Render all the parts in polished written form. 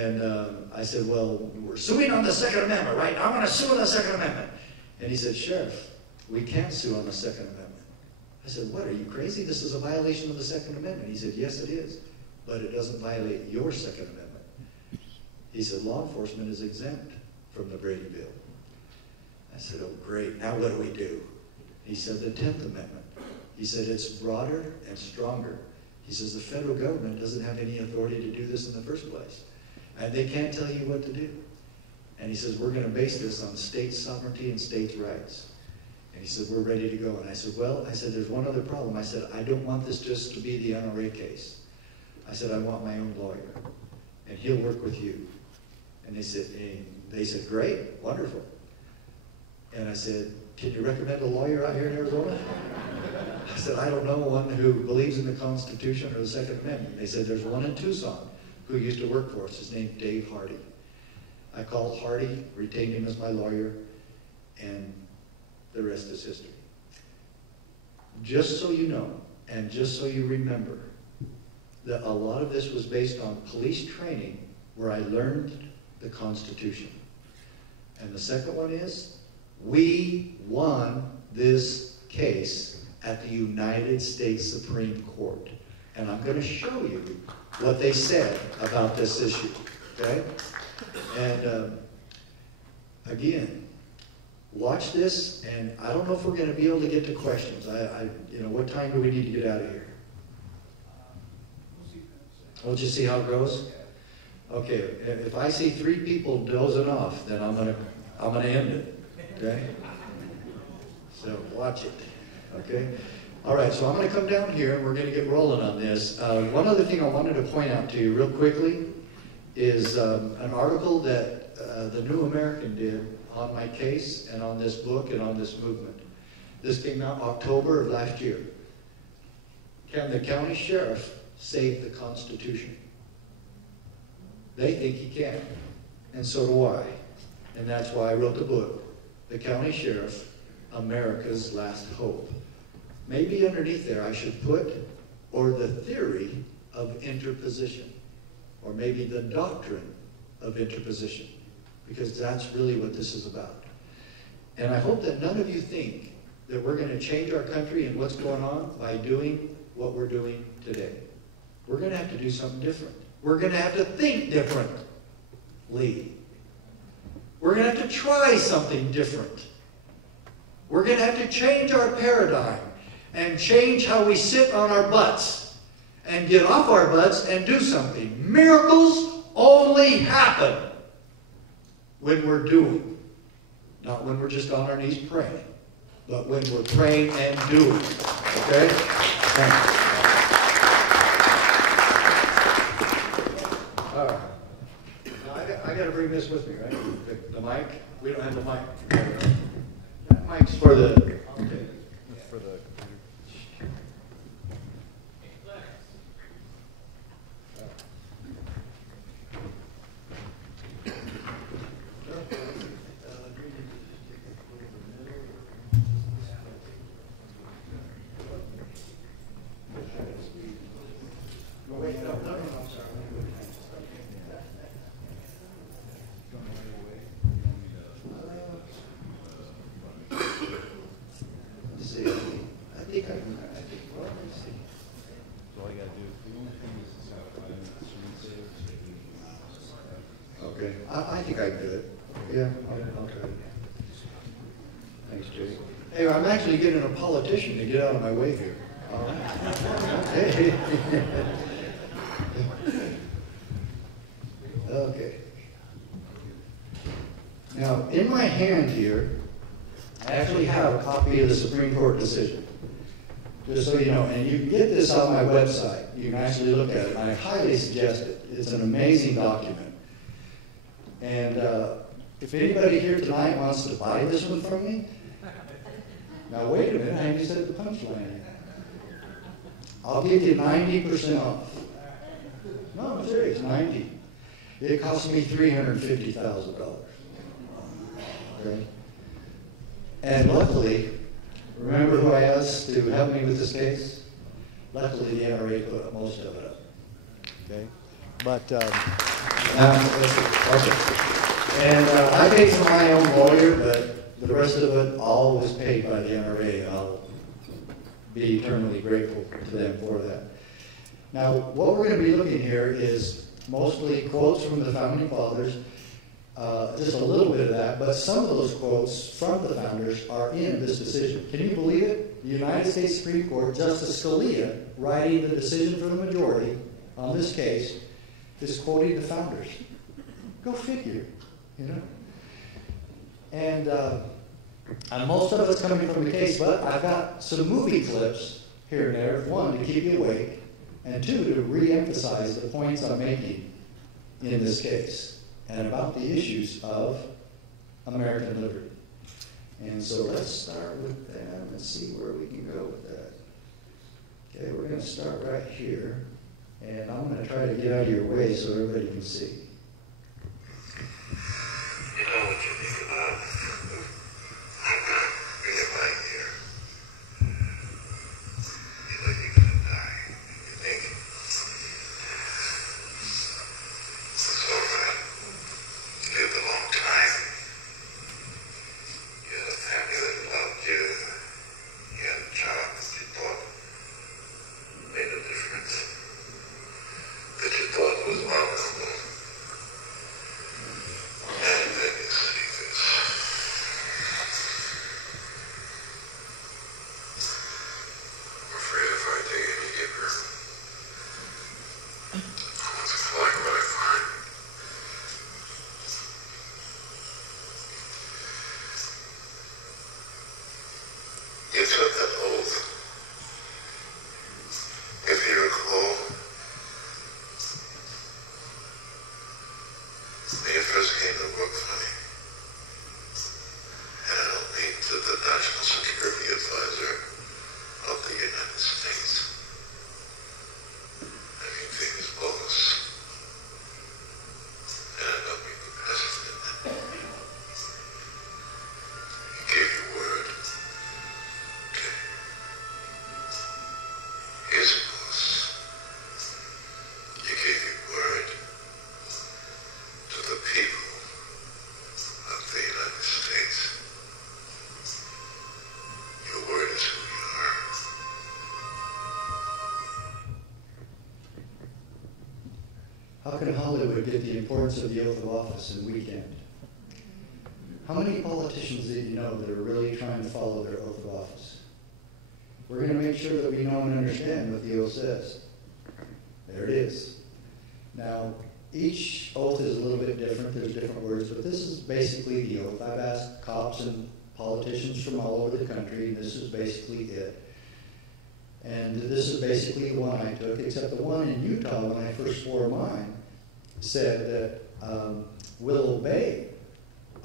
And I said, well, we're suing on the Second Amendment, right? I want to sue on the Second Amendment. And he said, Sheriff, we can't sue on the Second Amendment. I said, what, are you crazy? This is a violation of the Second Amendment. He said, yes, it is, but it doesn't violate your Second Amendment. He said, law enforcement is exempt from the Brady Bill. I said, oh, great, now what do we do? He said, the 10th Amendment. He said, it's broader and stronger. He says, the federal government doesn't have any authority to do this in the first place. And they can't tell you what to do. And he says, we're going to base this on state sovereignty and states' rights. And he said, we're ready to go. And I said, well, there's one other problem. I said, I don't want this just to be the NRA case. I said, I want my own lawyer, and he'll work with you. And they said, great, wonderful. And I said, can you recommend a lawyer out here in Arizona? I said, I don't know one who believes in the Constitution or the Second Amendment. They said, there's one in Tucson who used to work for us. His name's Dave Hardy. I called Hardy, retained him as my lawyer, and the rest is history. Just so you know, and just so you remember, that a lot of this was based on police training where I learned the Constitution. And the second one is, we won this case at the United States Supreme Court. And I'm going to show you what they said about this issue, okay? And again, watch this, and I don't know if we're going to be able to get to questions. What time do we need to get out of here? We'll just see how it goes? Okay, if I see 3 people dozing off, then I'm gonna end it, okay? So watch it, okay? All right, so I'm gonna come down here and we're gonna get rolling on this. One other thing I wanted to point out to you real quickly is an article that the New American did on my case and on this book and on this movement. This came out October of last year. Can the county sheriff save the Constitution? They think he can, and so do I. And that's why I wrote the book, The County Sheriff, America's Last Hope. Maybe underneath there I should put, or the theory of interposition, or maybe the doctrine of interposition, because that's really what this is about. And I hope that none of you think that we're going to change our country and what's going on by doing what we're doing today. We're going to have to do something different. We're going to have to think differently. We're going to have to try something different. We're going to have to change our paradigm and change how we sit on our butts and get off our butts and do something. Miracles only happen when we're doing, not when we're just on our knees praying, but when we're praying and doing. Okay? Thank you. I got to bring this with me, right? The mic? We don't have the mic. That mic's for the... Okay. For the... I think I can do it. Yeah, I'll try it. Thanks, Jay. Hey, I'm actually getting a politician to get out of my way here. All right. Okay. Okay. Now, in my hand here, I actually have a copy of the Supreme Court decision. Just so you know, and you can get this on my website. You can actually look at it. I highly suggest it. It's an amazing document. And if anybody here tonight wants to buy this one from me, now wait a minute, I just said the punchline. I'll give you 90% off. No, I'm serious, 90. It cost me $350,000. Okay? And luckily, remember who I asked to help me with this case? Luckily, the NRA put most of it up. Okay? But... Okay. And I paid for my own lawyer, but the rest of it all was paid by the NRA. I'll be eternally grateful to them for that. Now, what we're going to be looking here is mostly quotes from the Founding Fathers, just a little bit of that, but some of those quotes from the founders are in this decision. Can you believe it? The United States Supreme Court, Justice Scalia, writing the decision for the majority on this case, is quoting the founders. Go figure, you know? And most of it's coming from the case, but I've got some movie clips here and there, one, to keep you awake, and two, to re-emphasize the points I'm making in this case and about the issues of American liberty. And so let's start with that and see where we can go with that. Okay, we're going to start right here, and I'm going to try to get out of your way so everybody can see. You know what you think about? I'm not really lying here. You know you're going to die. You think it's all right. You lived a long time. You had a family that loved you. You had a job that you thought made a difference. That you thought was honorable. And then you see this. I'm afraid if I dig any deeper, what's it like what I find? You took that oath. If you recall, when you first came to work for me, and I don't mean to the National Security Advisor of the United States. I mean famous boss. And I don't mean the president. He gave you word. Okay. Here's your boss. You gave your word to the people of the United States. Your word is who you are. How can Hollywood get the importance of the oath of office and weekend? How many politicians do you know that are really trying to follow their oath of office? We're going to make sure that we know and understand what the oath says. There it is. Now, each oath is a little bit different. There's different words, but this is basically the oath. I've asked cops and politicians from all over the country, and this is basically it. And this is basically the one I took, except the one in Utah when I first swore mine said that will obey,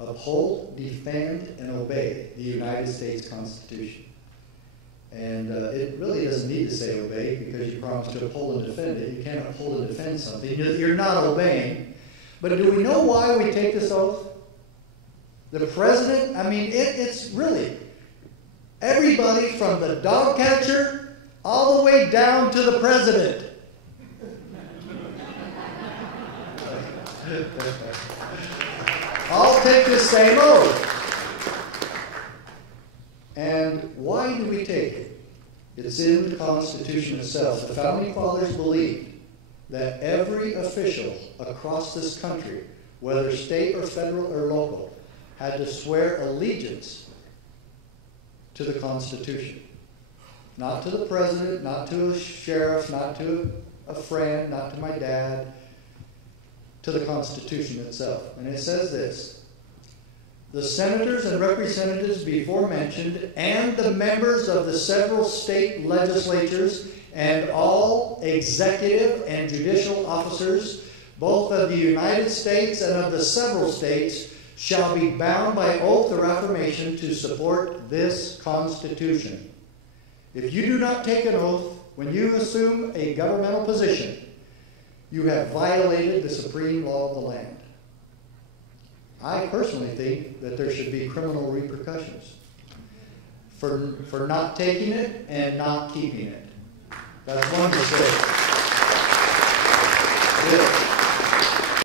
uphold, defend, and obey the United States Constitution. And it really doesn't need to say obey because you promised to uphold and defend it. You can't uphold and defend something you're not obeying. But do we know why we take this oath? The president, I mean, it's really everybody from the dog catcher all the way down to the president. All take the same oath. And why do we take it? It's in the Constitution itself. The Founding Fathers believed that every official across this country, whether state or federal or local, had to swear allegiance to the Constitution. Not to the president, not to a sheriff, not to a friend, not to my dad, to the Constitution itself. And it says this: the senators and representatives before mentioned and the members of the several state legislatures and all executive and judicial officers, both of the United States and of the several states, shall be bound by oath or affirmation to support this Constitution. If you do not take an oath when you assume a governmental position, you have violated the supreme law of the land. I personally think that there should be criminal repercussions for not taking it and not keeping it. That's one mistake.